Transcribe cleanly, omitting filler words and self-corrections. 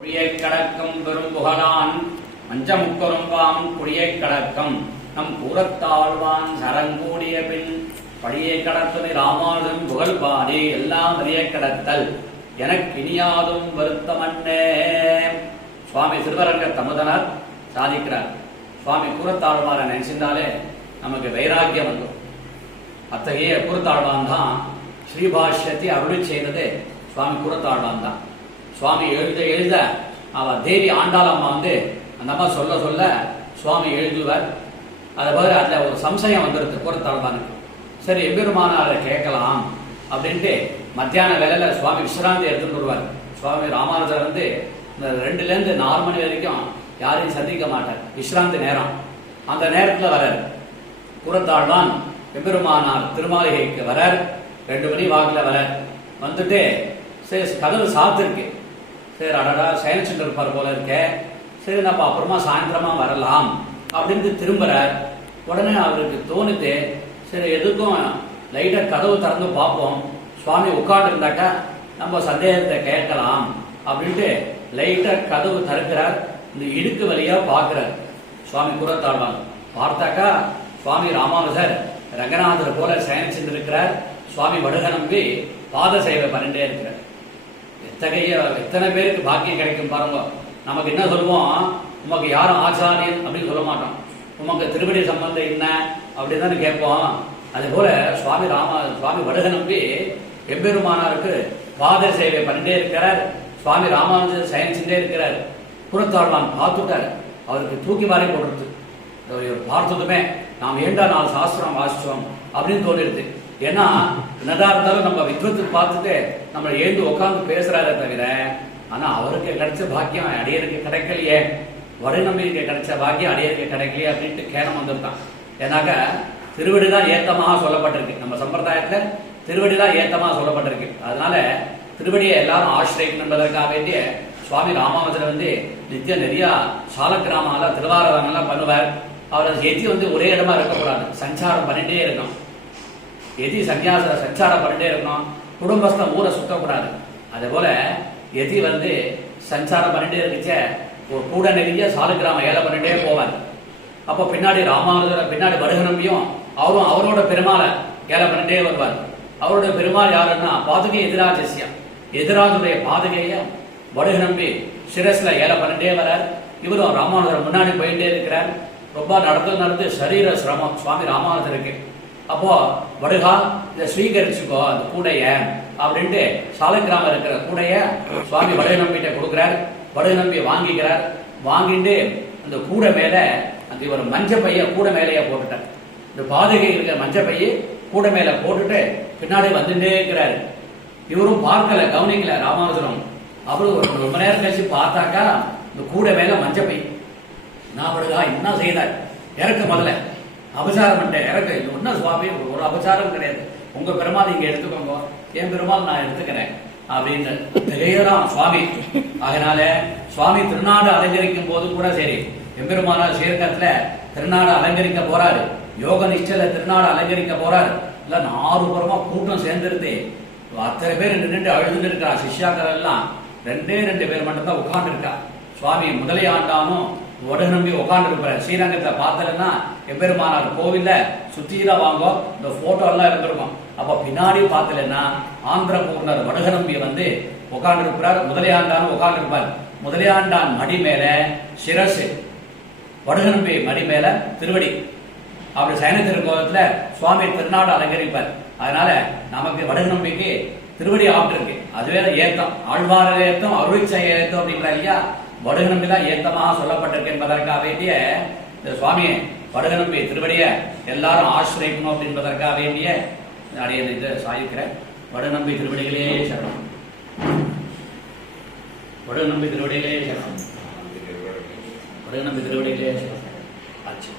குடியைக் கடக்கும் பெரும் புகழான் மஞ்சமுக்கொரும்பாம் குடியைக் கடக்கம் நம் கூறத்தாழ்வான் சரங்கூடிய பின் படியை கடத்தனை ராமானுஜன் புகழ் பாடி எல்லாம் அறிய கடத்தல் எனக்கினியாதும் வருத்தமன்னே. சுவாமி திருவரங்க தமுதனர் சாதிக்கிறார். சுவாமி கூறத்தாழ்வாரை நினைச்சிருந்தாலே நமக்கு வைராக்கியம் வந்துடும். அத்தகைய கூறத்தாழ்வான் தான் ஸ்ரீபாஷ்யத்தை அருளி செய்தது சுவாமி கூறத்தாழ்வான் தான். சுவாமி எழுத அவ தேவி ஆண்டாளம்மா அந்த அம்மா சொல்ல சொல்ல சுவாமி எழுதுவார். அதை பதில் அதில் ஒரு சம்சயம் வந்துடுது கூறத்தாழ்வானுக்கு. சரி எம்பெருமானாரை கேட்கலாம் அப்படின்ட்டு மத்தியான வேலையில் சுவாமி விஸ்ராந்தி எடுத்துட்டு வருவார். சுவாமி ராமானுஜர் இந்த 2லேருந்து 4 மணி வரைக்கும் யாரையும் சந்திக்க மாட்டார், விஸ்ராந்தி நேரம். அந்த நேரத்தில் வரார் கூறத்தாழ்வான். எம்பெருமானார் திருமாளிகைக்கு வரார். 2 மணி வாக்கில் வரார். வந்துட்டு சரி கதவு சாத்திருக்கு. சரி அடடா சயனிச்சுட்டு இருப்பார் போல இருக்க, சரி நம்ம அப்புறமா சாயந்தரமா வரலாம் அப்படின்னு திரும்புறார். உடனே அவருக்கு தோணுது, சரி எதுக்கும் லைட்டா கதவு திறந்து பார்ப்போம், சுவாமி உட்காந்து இருந்தாக்கா நம்ம சந்தேகத்தை கேட்கலாம் அப்படின்ட்டு லைட்டா கதவு திறக்கிறார். இந்த இடுக்கு வழியா பார்க்கிறார் சுவாமி கூறத்தாழ்வான். பார்த்தாக்கா சுவாமி ராமானுஜர் ரங்கநாதர் போல சயனிச்சுட்டு இருக்கிறார். சுவாமி வடுக நம்பி பாத சேவை பண்ணிட்டே இருக்கிறார். எத்தனை பேருக்கு பாக்கியம் கிடைக்கும் பாருங்க. நமக்கு என்ன சொல்லுவோம், உமக்கு யாரும் ஆச்சாரியன் அப்படின்னு சொல்ல மாட்டோம், உமக்கு திருவடி சம்பந்தம் என்ன அப்படின்னு கேட்போம். அதே போல சுவாமி வடுக நம்பி எம்பெருமானாருக்கு பாத சேவை பண்ணிட்டே இருக்கிறார். சுவாமி ராமானுஜர் சயனிச்சுட்டே இருக்கிறார். கூறத்தாழ்வான் பார்த்துட்டார். அவருக்கு தூக்கி மாறி போடுறது. பார்த்ததுமே நாம் ஏண்டா 4 சாஸ்திரம் வாசிச்சோம் அப்படின்னு தோணிடுது. ஏன்னா என்னதான் இருந்தாலும் நம்ம வித்வத்து பார்த்துட்டு நம்ம எழுந்து உட்காந்து பேசுறாரே தவிர, ஆனா அவருக்கு கிடைச்ச பாக்கியம் அடியருக்கு கிடைக்கலையே, வடு நம்பிக்கை கிடைச்ச பாக்கியம் அடியருக்கு கிடைக்கலையே அப்படின்ட்டு கேனம் வந்துருக்கான். ஏன்னாக்க திருவடிதான் ஏத்தமாக சொல்லப்பட்டிருக்கு. நம்ம சம்பிரதாயத்துல திருவடிதான் ஏத்தமாக சொல்லப்பட்டிருக்கு. அதனால திருவடியை எல்லாரும் ஆசிரியக்கணும் என்பதற்காக வேண்டிய சுவாமி ராமானுஜர் நித்தியம் நிறைய சால கிராமால திருவாரூரெல்லாம் பண்ணுவார். அவர் எதி ஒரே இடமா இருக்கக்கூடாது, சஞ்சாரம் பண்ணிட்டே இருக்கணும். எதி சஞ்சாரம் பண்ணிட்டே இருக்கணும். குடும்பஸ்தம் ஊரை சுத்தக்கூடாது. அதே போல எதி சஞ்சாரம் பண்ணிட்டே இருந்துச்ச ஒரு கூட நெருங்கிய சால கிராமம் ஏழை பண்ணிட்டே போவார். அப்போ பின்னாடி ராமானுஜர் பின்னாடி வடுக நம்பியும் அவரோட பெருமாளை ஏழை பண்ணிட்டே வருவார். அவருடைய பெருமாள் யாருன்னா பாதுகை எதிராஜசியம், எதிராஜுடைய பாதுகைய வடுக நம்பி சிரஸ்ல ஏழை பண்ணிட்டே வரார். இவரும் ராமானுஜர் முன்னாடி போயிட்டே இருக்கிறார். ரொம்ப நடந்து சரீர சிரமம் சுவாமி ராமானுஜருக்கு. அப்போ வடுகா இதை ஸ்வீகரிச்சுக்கோ அந்த கூடைய அப்படின்ட்டு சாலக்கிராமம் இருக்கிற கூடைய சுவாமி வடுக நம்பிட்ட கொடுக்கிறார். வடுக நம்பி வாங்கிக்கிறார். வாங்கிட்டு அந்த கூடை மேல அந்த ஒரு மஞ்ச பைய கூடை மேலேயே போட்டுட்டார். இந்த பாதுகை இருக்கிற மஞ்ச பைய கூடை மேல போட்டுட்டு பின்னாடி வந்துட்டே இருக்கிறாரு. இவரும் பார்க்கல, கவனிக்கல ராமானுஜரும். அவரு ரொம்ப நேரம் கழிச்சு பார்த்தாக்கா இந்த கூடை மேல மஞ்ச பை. நான் வடுகா என்ன செய்தார், இறக்க முதல்ல அபசாரம் பண்ணிட்டேன், இறக்க. இது ஒன்னும் சுவாமி ஒரு அபசாரம் கிடையாது, உங்க பெருமாள் இங்க எடுத்துக்கோங்க, என் பெருமாள் நான் எடுத்துக்கிறேன் அப்படின்னு திகையதான் சுவாமி. அதனால சுவாமி திருநாடு அலங்கரிக்கும் போது கூட சரி, எம்பெருமானார் ஸ்ரீரங்கத்துல திருநாடு அலங்கரிக்க போறாரு, யோக நிச்சல திருநாடு அலங்கரிக்க போறாரு. இல்ல 4 புறமா கூட்டம் சேர்ந்துருது. அத்தனை பேர் நின்று அழுதுன்னு இருக்கா. சிஷ்யாக்கள் எல்லாம் 2 பேர் மட்டும் தான் உட்கார்ந்து இருக்கா. சுவாமி முதலை ஆண்டானும் வடுக நம்பி உட்கார்ந்து இருப்பார். ஸ்ரீரங்கத்தை பார்த்தலன்னா எம்பெருமானார் கோவில்ல சுத்தீரா வாங்கோ இந்த போட்டோ எல்லாம் இருந்திருக்கும். அப்ப பின்னாடி பார்த்தலன்னா ஆந்திர பூர்ணர் வடுக நம்பி உட்கார்ந்து இருப்பார். முதலையாண்டானும் உட்கார்ந்து இருப்பார். முதலையாண்டான் மடி மேல சிரசு, வடுக நம்பி மடி மேல திருவடி. அப்படி சயன திருக்கோலத்துல சுவாமி திருநாடு அலங்கரிப்பார். அதனால நமக்கு வடுக நம்பிக்கு திருவடி ஆப்பிருக்கு. அதுவே ஏத்தம், ஆழ்வார ஏத்தம், அருள்செய ஏத்தம் அப்படிங்கிற ஐயா வடுக நம்பி தான் ஏத்தமாக சொல்லப்பட்டிருக்கு என்பதற்காக வேண்டிய இந்த சுவாமியை வடுக நம்பி திருவடிய எல்லாரும் ஆசிரியக்கணும் என்பதற்காக வேண்டிய அடைய சாதிக்கிறேன். வடுக நம்பி திருவடிகளே சரணம். வடுக நம்பி திருவடிகளே சரணம். வடுக நம்பி திருவடிகளே சரணம். ஆச்சு.